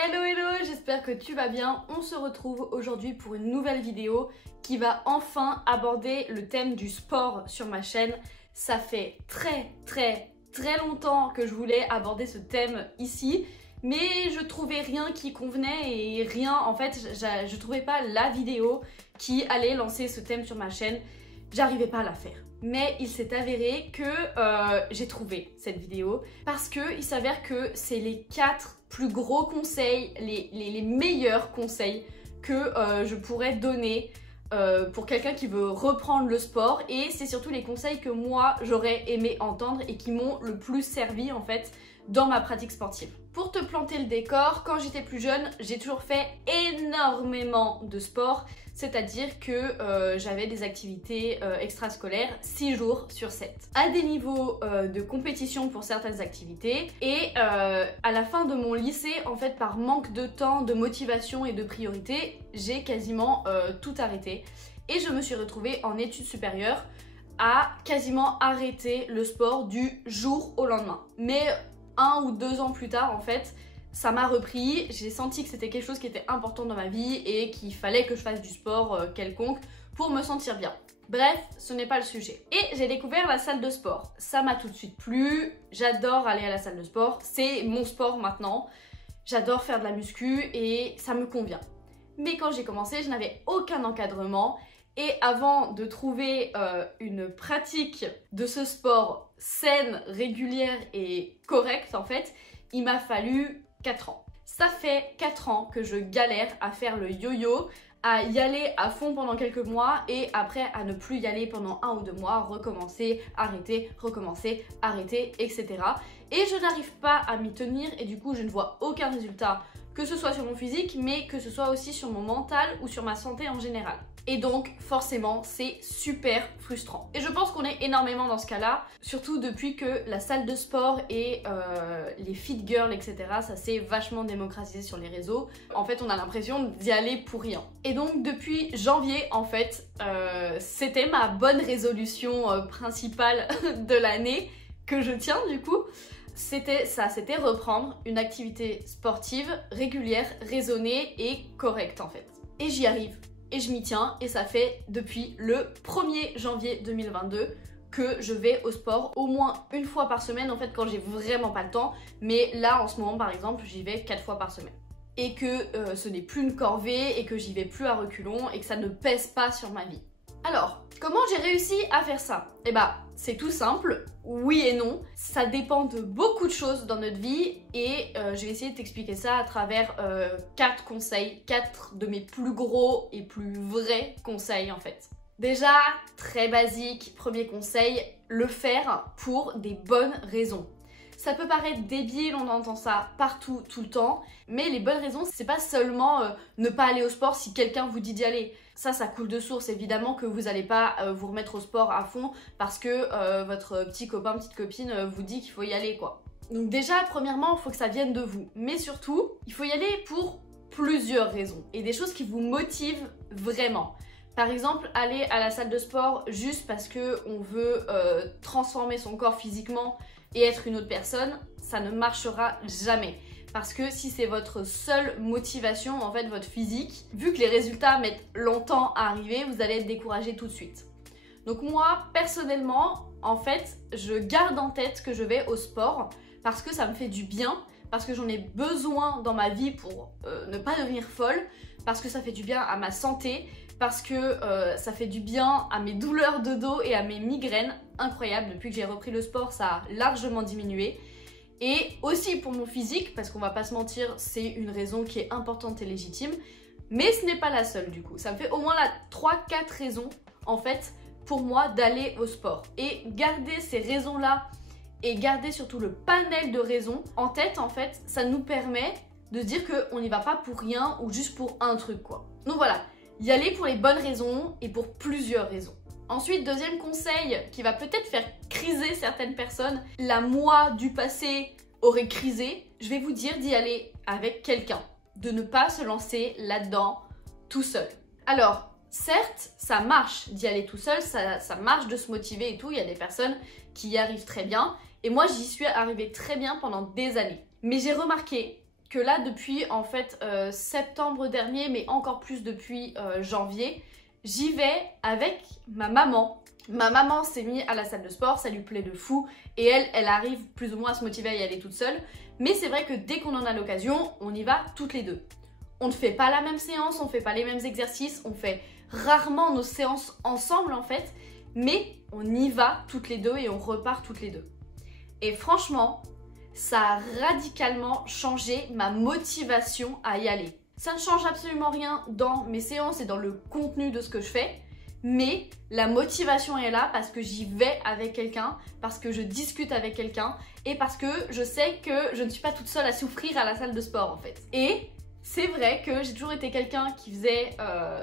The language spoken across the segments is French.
Hello hello, j'espère que tu vas bien. On se retrouve aujourd'hui pour une nouvelle vidéo qui va enfin aborder le thème du sport sur ma chaîne. Ça fait très longtemps que je voulais aborder ce thème ici, mais je trouvais rien qui convenait et rien, en fait, je trouvais pas la vidéo qui allait lancer ce thème sur ma chaîne. J'arrivais pas à la faire. Mais il s'est avéré que j'ai trouvé cette vidéo parce que il s'avère que c'est les 4 plus gros conseils, les meilleurs conseils que je pourrais donner pour quelqu'un qui veut reprendre le sport, et c'est surtout les conseils que moi j'aurais aimé entendre et qui m'ont le plus servi en fait dans ma pratique sportive. Pour te planter le décor, quand j'étais plus jeune, j'ai toujours fait énormément de sport, c'est-à-dire que j'avais des activités extrascolaires 6 jours sur 7, à des niveaux de compétition pour certaines activités, et à la fin de mon lycée, en fait, par manque de temps, de motivation et de priorité, j'ai quasiment tout arrêté, et je me suis retrouvée en études supérieures à quasiment arrêter le sport du jour au lendemain. Mais 1 ou 2 ans plus tard, en fait, ça m'a repris. J'ai senti que c'était quelque chose qui était important dans ma vie et qu'il fallait que je fasse du sport quelconque pour me sentir bien. Bref, ce n'est pas le sujet. Et j'ai découvert la salle de sport. Ça m'a tout de suite plu. J'adore aller à la salle de sport. C'est mon sport maintenant. J'adore faire de la muscu et ça me convient. Mais quand j'ai commencé, je n'avais aucun encadrement. Et avant de trouver une pratique de ce sport saine, régulière et correcte, en fait, il m'a fallu 4 ans. Ça fait 4 ans que je galère à faire le yo-yo, à y aller à fond pendant quelques mois et après à ne plus y aller pendant 1 ou 2 mois, recommencer, arrêter, recommencer, arrêter, etc. Et je n'arrive pas à m'y tenir et du coup je ne vois aucun résultat, que ce soit sur mon physique, mais que ce soit aussi sur mon mental ou sur ma santé en général. Et donc forcément c'est super frustrant. Et je pense qu'on est énormément dans ce cas-là, surtout depuis que la salle de sport et les fit girls, etc. ça s'est vachement démocratisé sur les réseaux. En fait on a l'impression d'y aller pour rien. Et donc depuis janvier en fait, c'était ma bonne résolution principale de l'année que je tiens du coup. C'était reprendre une activité sportive régulière, raisonnée et correcte en fait. Et j'y arrive. Et je m'y tiens, et ça fait depuis le 1er janvier 2022 que je vais au sport au moins 1 fois par semaine, en fait quand j'ai vraiment pas le temps, mais là en ce moment par exemple j'y vais 4 fois par semaine. Et que ce n'est plus une corvée et que j'y vais plus à reculons et que ça ne pèse pas sur ma vie. Alors, comment j'ai réussi à faire ça? Eh bah, c'est tout simple, oui et non. Ça dépend de beaucoup de choses dans notre vie et je vais essayer de t'expliquer ça à travers 4 conseils, 4 de mes plus gros et plus vrais conseils en fait. Déjà, très basique, premier conseil, le faire pour des bonnes raisons. Ça peut paraître débile, on entend ça partout, tout le temps, mais les bonnes raisons, c'est pas seulement ne pas aller au sport si quelqu'un vous dit d'y aller. Ça coule de source, évidemment que vous n'allez pas vous remettre au sport à fond parce que votre petit copain, petite copine vous dit qu'il faut y aller quoi. Donc déjà, premièrement, il faut que ça vienne de vous. Mais surtout, il faut y aller pour plusieurs raisons et des choses qui vous motivent vraiment. Par exemple, aller à la salle de sport juste parce qu'on veut transformer son corps physiquement et être une autre personne, ça ne marchera jamais. Parce que si c'est votre seule motivation, en fait votre physique, vu que les résultats mettent longtemps à arriver, vous allez être découragé tout de suite. Donc moi, personnellement, en fait, je garde en tête que je vais au sport parce que ça me fait du bien, parce que j'en ai besoin dans ma vie pour ne pas devenir folle, parce que ça fait du bien à ma santé, parce que ça fait du bien à mes douleurs de dos et à mes migraines. Incroyable, depuis que j'ai repris le sport, ça a largement diminué. Et aussi pour mon physique, parce qu'on va pas se mentir, c'est une raison qui est importante et légitime, mais ce n'est pas la seule du coup. Ça me fait au moins 3-4 raisons en fait pour moi d'aller au sport. Et garder ces raisons-là et garder surtout le panel de raisons en tête en fait, ça nous permet de se dire qu'on n'y va pas pour rien ou juste pour un truc quoi. Donc voilà, y aller pour les bonnes raisons et pour plusieurs raisons. Ensuite, deuxième conseil qui va peut-être faire criser certaines personnes, la moi du passé aurait crisé, je vais vous dire d'y aller avec quelqu'un, de ne pas se lancer là-dedans tout seul. Alors, certes, ça marche d'y aller tout seul, ça marche de se motiver et tout, il y a des personnes qui y arrivent très bien, et moi j'y suis arrivée très bien pendant des années. Mais j'ai remarqué que là depuis en fait septembre dernier, mais encore plus depuis janvier, j'y vais avec ma maman. Ma maman s'est mise à la salle de sport, ça lui plaît de fou et elle arrive plus ou moins à se motiver à y aller toute seule. Mais c'est vrai que dès qu'on en a l'occasion, on y va toutes les deux. On ne fait pas la même séance, on ne fait pas les mêmes exercices, on fait rarement nos séances ensemble en fait, mais on y va toutes les deux et on repart toutes les deux. Et franchement, ça a radicalement changé ma motivation à y aller. Ça ne change absolument rien dans mes séances et dans le contenu de ce que je fais, mais la motivation est là parce que j'y vais avec quelqu'un, parce que je discute avec quelqu'un et parce que je sais que je ne suis pas toute seule à souffrir à la salle de sport en fait. Et c'est vrai que j'ai toujours été quelqu'un qui faisait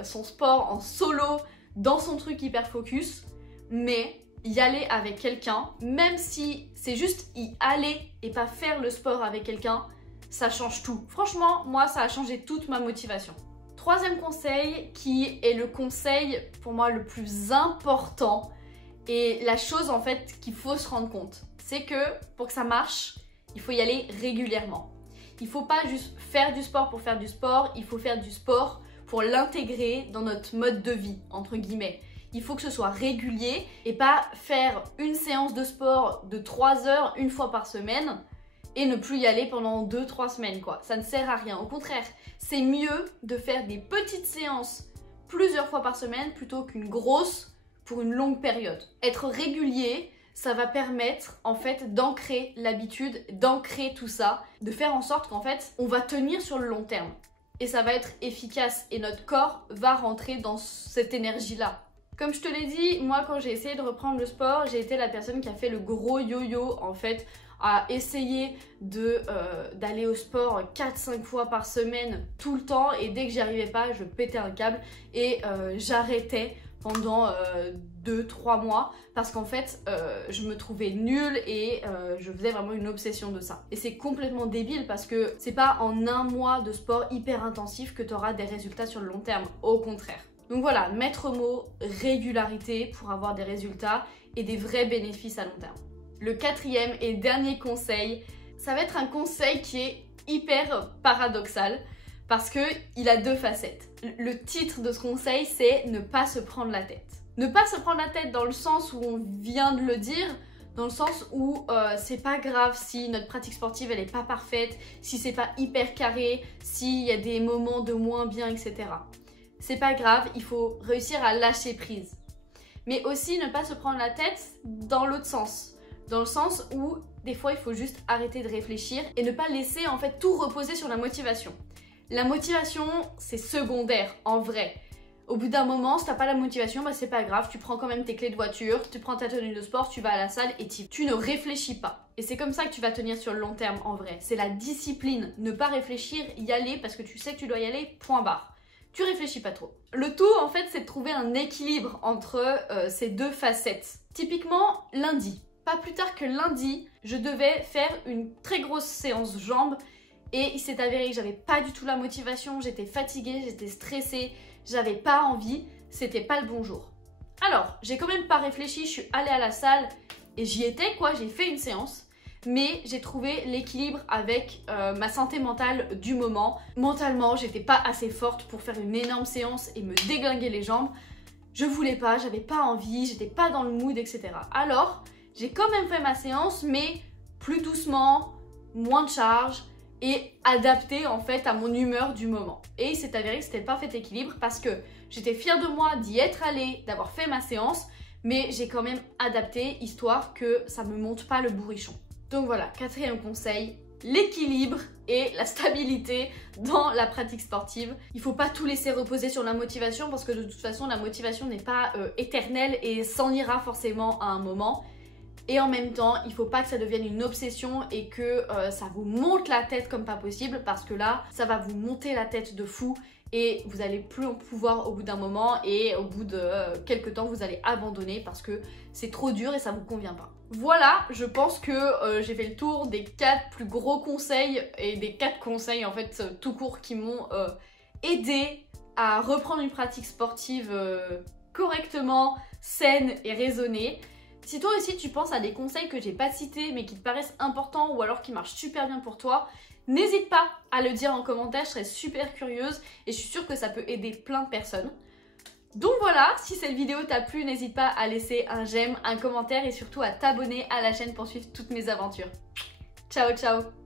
son sport en solo, dans son truc hyper focus, mais y aller avec quelqu'un, même si c'est juste y aller et pas faire le sport avec quelqu'un, ça change tout. Franchement, moi, ça a changé toute ma motivation. Troisième conseil, qui est le conseil pour moi le plus important et la chose en fait qu'il faut se rendre compte, c'est que pour que ça marche, il faut y aller régulièrement. Il ne faut pas juste faire du sport pour faire du sport, il faut faire du sport pour l'intégrer dans notre mode de vie, entre guillemets. Il faut que ce soit régulier et pas faire une séance de sport de 3 heures une fois par semaine et ne plus y aller pendant 2-3 semaines quoi. Ça ne sert à rien. Au contraire, c'est mieux de faire des petites séances plusieurs fois par semaine plutôt qu'une grosse pour une longue période. Être régulier, ça va permettre en fait d'ancrer l'habitude, d'ancrer tout ça, de faire en sorte qu'en fait on va tenir sur le long terme. Et ça va être efficace et notre corps va rentrer dans cette énergie-là. Comme je te l'ai dit, moi quand j'ai essayé de reprendre le sport, j'ai été la personne qui a fait le gros yo-yo en fait, à essayer d'aller au sport 4-5 fois par semaine tout le temps et dès que j'y arrivais pas, je pétais un câble et j'arrêtais pendant 2-3 mois parce qu'en fait je me trouvais nulle et je faisais vraiment une obsession de ça. Et c'est complètement débile parce que c'est pas en un mois de sport hyper intensif que tu auras des résultats sur le long terme, au contraire. Donc voilà, maître mot, régularité pour avoir des résultats et des vrais bénéfices à long terme. Le quatrième et dernier conseil, ça va être un conseil qui est hyper paradoxal parce qu'il a deux facettes. Le titre de ce conseil, c'est ne pas se prendre la tête. Ne pas se prendre la tête dans le sens où on vient de le dire, dans le sens où c'est pas grave si notre pratique sportive elle est pas parfaite, si c'est pas hyper carré, s'il y a des moments de moins bien, etc. C'est pas grave, il faut réussir à lâcher prise. Mais aussi ne pas se prendre la tête dans l'autre sens. Dans le sens où des fois il faut juste arrêter de réfléchir et ne pas laisser en fait tout reposer sur la motivation. La motivation c'est secondaire en vrai. Au bout d'un moment, si t'as pas la motivation, bah c'est pas grave, tu prends quand même tes clés de voiture, tu prends ta tenue de sport, tu vas à la salle et tu ne réfléchis pas. Et c'est comme ça que tu vas tenir sur le long terme en vrai. C'est la discipline, ne pas réfléchir, y aller parce que tu sais que tu dois y aller, point barre. Tu réfléchis pas trop. Le tout en fait c'est de trouver un équilibre entre ces deux facettes. Typiquement lundi. Pas plus tard que lundi, je devais faire une très grosse séance jambes et il s'est avéré que j'avais pas du tout la motivation, j'étais fatiguée, j'étais stressée, j'avais pas envie, c'était pas le bon jour. Alors, j'ai quand même pas réfléchi, je suis allée à la salle et j'y étais quoi, j'ai fait une séance, mais j'ai trouvé l'équilibre avec ma santé mentale du moment. Mentalement, j'étais pas assez forte pour faire une énorme séance et me déglinguer les jambes. Je voulais pas, j'avais pas envie, j'étais pas dans le mood, etc. Alors, j'ai quand même fait ma séance, mais plus doucement, moins de charge et adapté en fait à mon humeur du moment. Et il s'est avéré que c'était le parfait équilibre parce que j'étais fière de moi d'y être allée, d'avoir fait ma séance, mais j'ai quand même adapté histoire que ça me monte pas le bourrichon. Donc voilà, quatrième conseil, l'équilibre et la stabilité dans la pratique sportive. Il faut pas tout laisser reposer sur la motivation parce que de toute façon la motivation n'est pas éternelle et s'en ira forcément à un moment. Et en même temps, il faut pas que ça devienne une obsession et que ça vous monte la tête comme pas possible parce que là, ça va vous monter la tête de fou et vous allez plus en pouvoir au bout d'un moment et au bout de quelques temps, vous allez abandonner parce que c'est trop dur et ça vous convient pas. Voilà, je pense que j'ai fait le tour des 4 plus gros conseils et des 4 conseils en fait tout court qui m'ont aidé à reprendre une pratique sportive correctement, saine et raisonnée. Si toi aussi tu penses à des conseils que j'ai pas cités mais qui te paraissent importants ou alors qui marchent super bien pour toi, N'hésite pas à le dire en commentaire, je serais super curieuse et je suis sûre que ça peut aider plein de personnes. Donc voilà, si cette vidéo t'a plu, n'hésite pas à laisser un j'aime, un commentaire et surtout à t'abonner à la chaîne pour suivre toutes mes aventures. Ciao ciao!